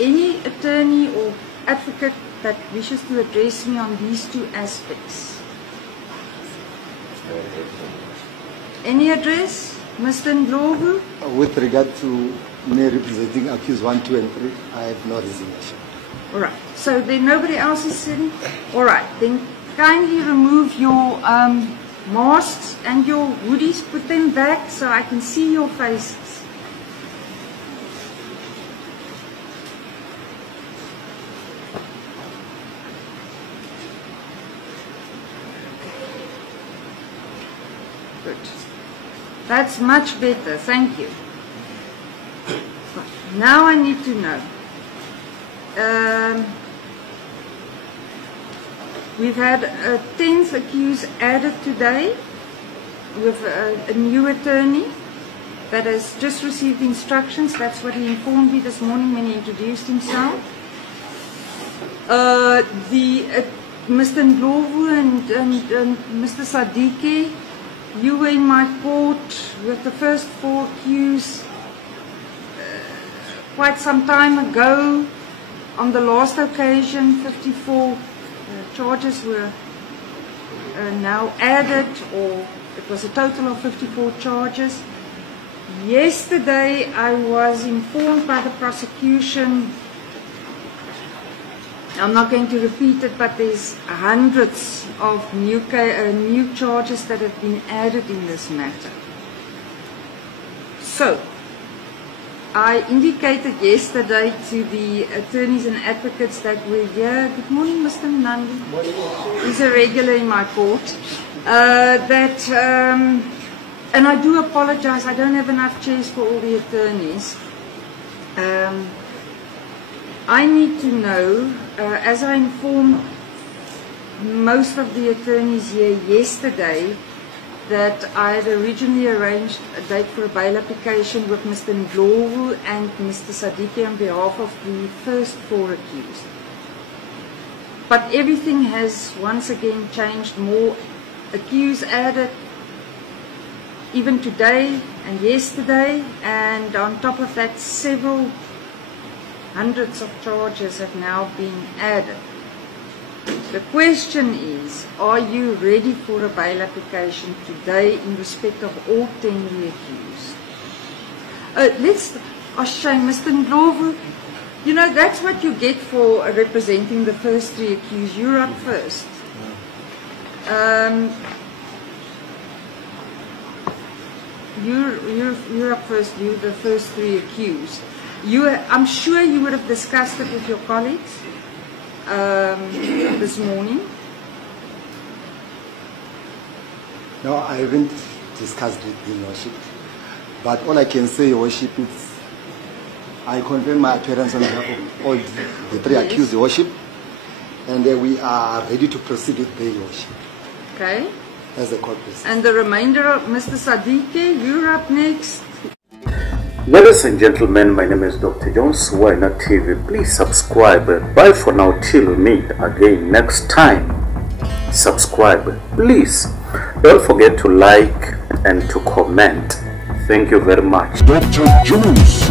any attorney or advocate that wishes to address me on these two aspects? Any address? Mr. Ndlovu? With regard to me representing accused 1, 2, and 3, I have no resignation. All right. So then nobody else is sitting? All right. Then kindly remove your masks and your hoodies. Put them back so I can see your faces. Good. That's much better. Thank you. Now I need to know. We've had a 10th accused added today with a new attorney that has just received instructions. That's what he informed me this morning when he introduced himself. Mr. Ndlovu and Mr. Sadike, you were in my court with the first 4 accused quite some time ago. On the last occasion, 54 charges were now added, or it was a total of 54 charges. Yesterday, I was informed by the prosecution, I'm not going to repeat it, but there's hundreds of new charges that have been added in this matter. So, I indicated yesterday to the attorneys and advocates that were here. Good morning, Mr. Nandi. He's a regular in my court. And I do apologize, I don't have enough chairs for all the attorneys. I need to know, as I informed most of the attorneys here yesterday, that I had originally arranged a date for a bail application with Mr. Ndlovu and Mr. Sadike on behalf of the first 4 accused. But everything has once again changed. More accused added, even today and yesterday, and on top of that, several hundreds of charges have now been added. The question is, are you ready for a bail application today in respect of all 10 accused? Let's shame Mr. Ndlovu. You know, that's what you get for representing the first 3 accused. You're up first. You're up first. You're the first 3 accused. I'm sure you would have discussed it with your colleagues this morning. No, I haven't discussed it, Your Worship. But all I can say, Your Worship, is I confirm my appearance on behalf of all the 3 accused, Your Worship, and we are ready to proceed with bail, Your Worship. Okay. As the court proceeds. And the remainder of Mr. Sadike, you're up next. Ladies and gentlemen, my name is Dr. Jones, Wina TV. Please subscribe. Bye for now till we meet again next time. Subscribe, please. Don't forget to like and to comment. Thank you very much. Dr. Jones,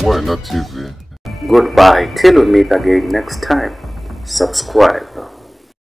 Wina TV. Goodbye till we meet again next time. Subscribe.